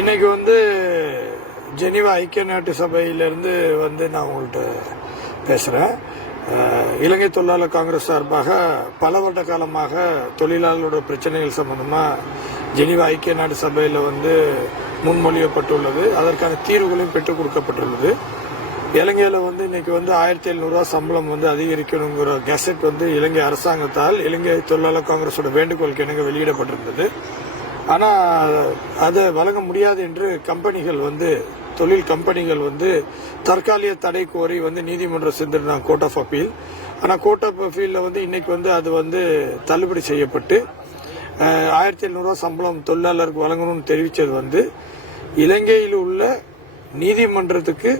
இன்னைக்கு ஜெனீவா ஐக்கிய நாட்டு சபையிலிருந்து நான் உங்கள்கிட்ட பேசுகிறேன். இலங்கை தொழிலாளர் காங்கிரஸ் சார்பாக பல வருட காலமாக தொழிலாளர்களோட பிரச்சனைகள் சம்பந்தமாக ஜெனீவா ஐக்கிய நாட்டு சபையில் முன்மொழியப்பட்டுள்ளது. அதற்கான தீர்வுகளையும் பெற்றுக் கொடுக்கப்பட்டுள்ளது. இலங்கையில் இன்னைக்கு 1700 ரூபா சம்பளம் அதிகரிக்கணுங்கிற கெசட் இலங்கை அரசாங்கத்தால் இலங்கை தொழிலாளர் காங்கிரஸோட வேண்டுகோளுக்கு இணங்க வெளியிடப்பட்டிருந்தது. ஆனால் அதை வழங்க முடியாது என்று கம்பெனிகள் தொழில் கம்பெனிகள் தற்காலிக தடை கோரி நீதிமன்றம் சென்றிருந்தாங்க, கோர்ட் ஆஃப் அப்பீல். ஆனால் கோர்ட் ஆஃப் அப்பீலில் இன்னைக்கு அது தள்ளுபடி செய்யப்பட்டு 1700 ரூபா சம்பளம் தொழிலாளருக்கு வழங்கணும்னு தெரிவித்தது இலங்கையில் உள்ள நீதிமன்றத்துக்கு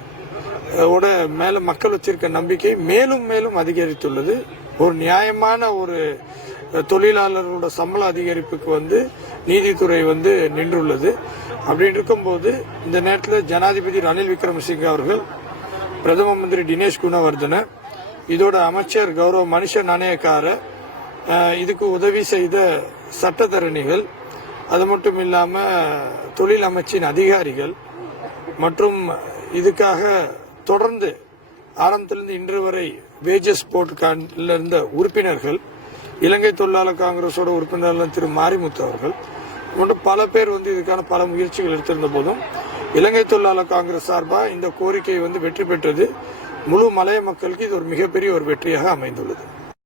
மேல மக்கள் வச்சிருக்க நம்பிக்கை மேலும் மேலும் அதிகரித்துள்ளது. ஒரு நியாயமான ஒரு தொழிலாளர்களோட சம்பள அதிகரிப்புக்கு நீதித்துறை நின்றுள்ளது. அப்படின்னு இருக்கும்போது இந்த நேரத்தில் ஜனாதிபதி ரணில் விக்ரமசிங்கே அவர்கள், பிரதம மந்திரி தினேஷ் குணவர்தன, இதோட அமைச்சர் கௌரவ மனுஷ நாணயக்கார, இதுக்கு உதவி செய்த சட்டத்தரணிகள், அது மட்டும் இல்லாம தொழில் அமைச்சின் அதிகாரிகள் மற்றும் இதுக்காக தொடர்ந்து ஆரம்பத்திலிருந்து இன்று வரை வேஜஸ் போர்ட் இருந்த உறுப்பினர்கள், இலங்கை தொழிலாளர் காங்கிரஸோட உறுப்பினர்கள் திரு மாரிமுத்து அவர்கள் மற்றும் பல பேர் இதுக்கான பல முயற்சிகள் எடுத்திருந்த போதும் இலங்கை தொழிலாளர் காங்கிரஸ் சார்பாக இந்த கோரிக்கை வெற்றி பெற்றது. முழு மலைய மக்களுக்கு இது ஒரு மிகப்பெரிய ஒரு வெற்றியாக அமைந்துள்ளது.